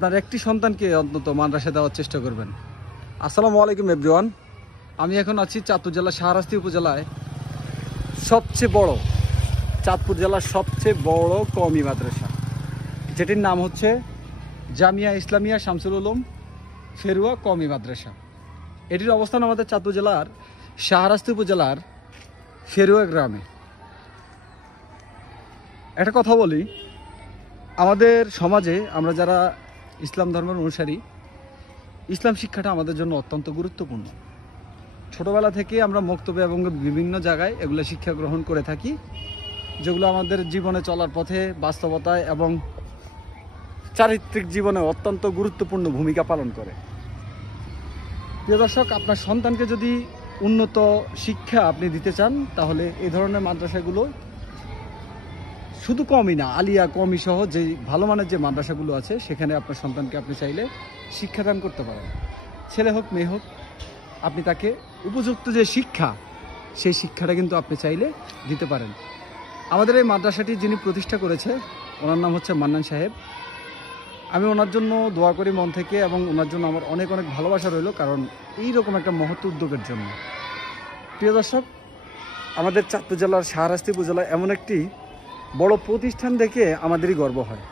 আপনার একটি সন্তানকে অন্তত মাদ্রাসা দেওয়ার চেষ্টা করবেন। আসসালামু আলাইকুম এভরিওয়ান। আমি এখন আছি চাঁদপুর জেলা শাহরাস্তি উপজেলায় চাঁদপুর জেলার সবচেয়ে বড় কওমি মাদ্রাসা, যেটির নাম হচ্ছে জামিয়া ইসলামিয়া শামসুল উলুম ফেরুয়া কওমি মাদ্রাসা। এটির অবস্থান আমাদের চাঁদপুর জেলার শাহরাস্তি উপজেলার ফেরুয়া গ্রামে। একটা কথা বলি, আমাদের সমাজে আমরা যারা ইসলাম ধর্মের অনুসারী, ইসলাম শিক্ষাটা আমাদের জন্য অত্যন্ত গুরুত্বপূর্ণ। ছোটোবেলা থেকে আমরা মক্তবে এবং বিভিন্ন জায়গায় এগুলো শিক্ষা গ্রহণ করে থাকি, যেগুলো আমাদের জীবনে চলার পথে, বাস্তবতায় এবং চারিত্রিক জীবনে অত্যন্ত গুরুত্বপূর্ণ ভূমিকা পালন করে। প্রিয় দর্শক, আপনার সন্তানকে যদি উন্নত শিক্ষা আপনি দিতে চান, তাহলে এই ধরনের মাদ্রাসাগুলো শুধু কমই না, আলিয়া কওমি সহ যে ভালো মানের যে মাদ্রাসাগুলো আছে, সেখানে আপনার সন্তানকে আপনি চাইলে শিক্ষাদান করতে পারেন। ছেলে হোক মেয়ে হোক, আপনি তাকে উপযুক্ত যে শিক্ষা, সেই শিক্ষাটা কিন্তু আপনি চাইলে দিতে পারেন। আমাদের এই মাদ্রাসাটি যিনি প্রতিষ্ঠা করেছে, ওনার নাম হচ্ছে মান্নান সাহেব। আমি ওনার জন্য দোয়া করি মন থেকে, এবং ওনার জন্য আমার অনেক অনেক ভালোবাসা রইল, কারণ এইরকম একটা মহৎ উদ্যোগের জন্য। প্রিয় দর্শক, আমাদের চাঁদপুর জেলার শাহরাস্তি উপজেলায় এমন একটি বড় প্রতিষ্ঠান দেখে আমাদেরই গর্ব হয়।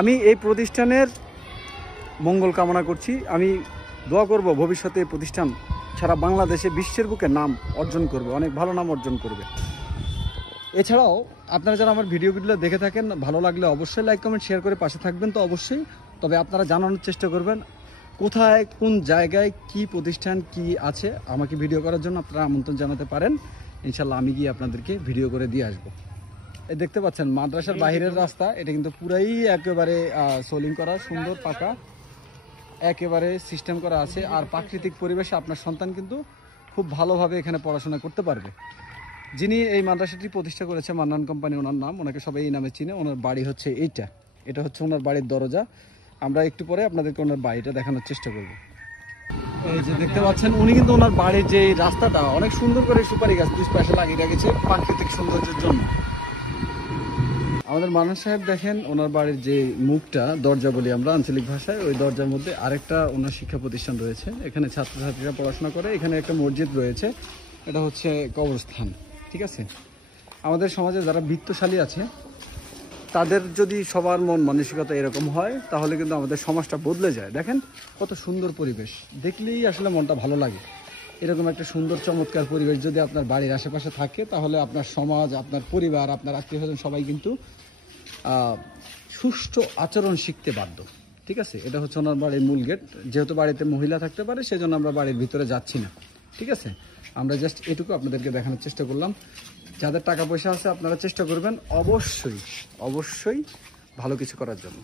আমি এই প্রতিষ্ঠানের মঙ্গল কামনা করছি। আমি দোয়া করব ভবিষ্যতে এই প্রতিষ্ঠান সারা বাংলাদেশে, বিশ্বের বুকে নাম অর্জন করবে, অনেক ভালো নাম অর্জন করবে। এছাড়াও আপনারা যারা আমার ভিডিওগুলো দেখে থাকেন, ভালো লাগলে অবশ্যই লাইক কমেন্ট শেয়ার করে পাশে থাকবেন তো অবশ্যই। তবে আপনারা জানানোর চেষ্টা করবেন কোথায়, কোন জায়গায় কি প্রতিষ্ঠান কি আছে, আমাকে ভিডিও করার জন্য আপনারা আমন্ত্রণ জানাতে পারেন। ইনশাল্লাহ আমি গিয়ে আপনাদেরকে ভিডিও করে দিয়ে আসবো। এই দেখতে পাচ্ছেন মাদ্রাসার বাহিরের রাস্তা, এটা কিন্তু পুরাই একেবারে সোলিং করা, সুন্দর পাকা, একেবারে সিস্টেম করা আছে। আর প্রাকৃতিক পরিবেশে আপনার সন্তান কিন্তু খুব ভালোভাবে এখানে পড়াশোনা করতে পারবে। যিনি এই মাদ্রাসাটি প্রতিষ্ঠা করেছে, মান্নান কোম্পানি ওনার নাম, ওনাকে সবাই এই নামে চিনে। ওনার বাড়ি হচ্ছে এটা হচ্ছে ওনার বাড়ির দরজা। আমরা একটু পরে আপনাদেরকে ওনার বাড়িটা দেখানোর চেষ্টা করব। এই যে দেখতে পাচ্ছেন, উনি কিন্তু ওনার বাড়ির যে রাস্তাটা অনেক সুন্দর করে সুপারি গাছ দুই পাশে লাগিয়ে রেখেছে প্রাকৃতিক সৌন্দর্যের জন্য। আমাদের মান্নান সাহেব দেখেন, ওনার বাড়ির যে মুখটা, দরজা বলি আমরা আঞ্চলিক ভাষায়, ওই দরজার মধ্যে আরেকটা ওনার শিক্ষা প্রতিষ্ঠান রয়েছে। এখানে ছাত্রছাত্রীরা পড়াশোনা করে। এখানে একটা মসজিদ রয়েছে, এটা হচ্ছে কবরস্থান। ঠিক আছে, আমাদের সমাজে যারা বিত্তশালী আছে, তাদের যদি সবার মন মানসিকতা এরকম হয়, তাহলে কিন্তু আমাদের সমাজটা বদলে যায়। দেখেন কত সুন্দর পরিবেশ, দেখলেই আসলে মনটা ভালো লাগে। এরকম একটা সুন্দর চমৎকার পরিবেশ যদি আপনার বাড়ির আশেপাশে থাকে, তাহলে আপনার সমাজ, আপনার পরিবার, আপনার আত্মীয় স্বজন সবাই কিন্তু সুষ্ঠু আচরণ শিখতে বাধ্য। ঠিক আছে, এটা হচ্ছে ওনার বাড়ির মূল গেট। যেহেতু বাড়িতে মহিলা থাকতে পারে, সেজন্য আমরা বাড়ির ভিতরে যাচ্ছি না। ঠিক আছে, আমরা জাস্ট এটুকু আপনাদেরকে দেখানোর চেষ্টা করলাম। যাদের টাকা পয়সা আছে, আপনারা চেষ্টা করবেন অবশ্যই ভালো কিছু করার জন্য।